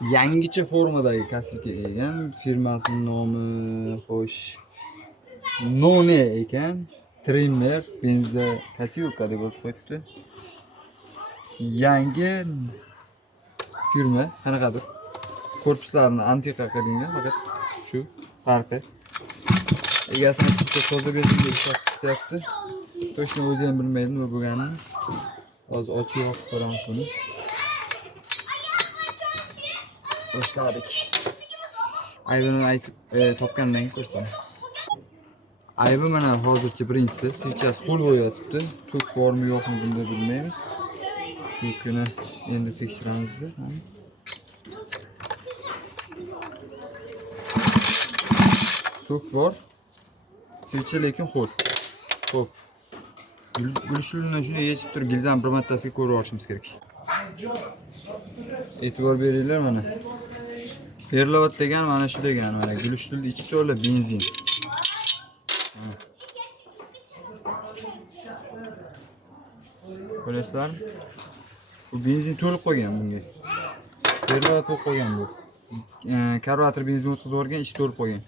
Yangicha formadagi kasrga ekan. Firmasining nomi xo'sh. None ekan. Trimmer benza kasilka deb yozib qo'yibdi. Yangi firma qanaqadir. Korpuslarini antiqa qilingan, faqat shu farqi. Egasini sizga toza bezin deyapti. To'shni o'zi ham bilmaydi nima bo'lganini. Hozir ochib yoqib ko'ramiz buni. Boshladik. Aybini aytib topgandan keyin ko'rsataman. Aybi mana hozircha birinchisi, сейчас qo'l bo'yatibdi. Tok bormi yo'qmi bunda bilmaymiz. Chunki endi tekshiramiz. Tok bor. Sirchi lekin ho'l. Xo'p. Gulshulni shuni yechib turib gilzani bir martasiga ko'rib olishimiz kerak. E'tibor beringlar mana. Perlovat degan mana shu degan, mana gulshulni ichi to'la benzin. Ko'rasizlar? Bu benzin to'lib qolgan bunga. Perlovat to'lib qolgan bu. Karburator benzin o'tkazib yuborgan, ichi to'lib qolgan.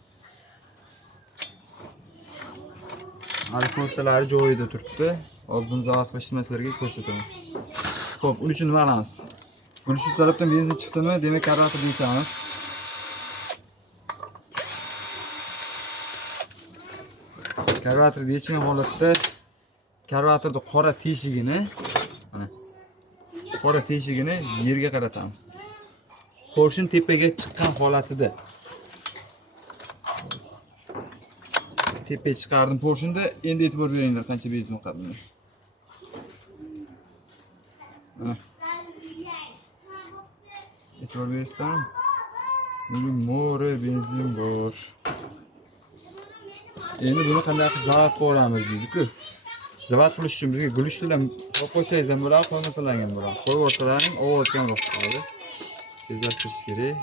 Alifmonsalari joyida turibdi. Hozir buni zavod qilishmaslarga ko'rsataman. Xo'p, uning uchun nima qilamiz? Buni shu tarafdan benzin chiqdimi, demak karburatorni yechamiz. Karburatorni yechgan holatda karburatorning qora teshigini, mana qora teshigini yerga qaratamiz. Qo'shin tepaga chiqqan holatida tepaga chiqardim po'rshinda. Endi e'tibor beringlar qancha benzin oqadi. E'tibor bersam, buni mo'ri benzin bor. Endi buni qanday qilib zavod qilamiz deydi-ku. Zavod qilish uchun bizga gulishlar qo'yib qo'ysangiz ham bo'ladi, qo'ymasangiz ham bo'ladi. Qo'yib o'rtalaring, ovoz kamroq chiqadi. Tezlashtirish kerak.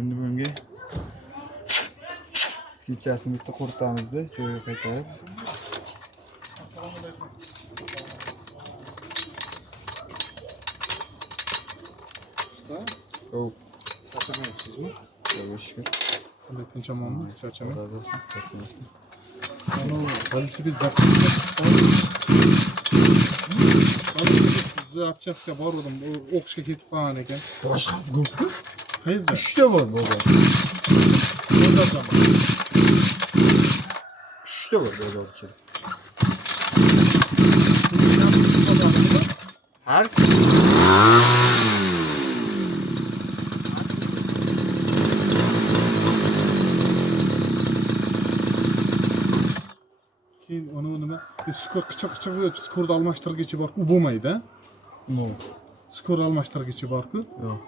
Endi bunga silchasini bitta qurtamizda joyiga qaytarib. Assalomu alaykum. Usta? Hop. Charchamayapsizmi? Xudoga shukr. Qanday tinchamanmi? Charchamayapman. Charchamayapsiz. Sana velosiped zapchaska bor edim. O'qishga ketib qolgan ekan. Boshqasi ko'pmi? Qayerda? 3 ta bor bozor. 3 ta bor bozor ichida. Har keyin uni nima? Skor qichiq-qichiq bo'lib, skorni almashtirgichi bor-ku, u bo'lmaydi-a? No. Skor almashtirgichi bor-ku? Yo'q.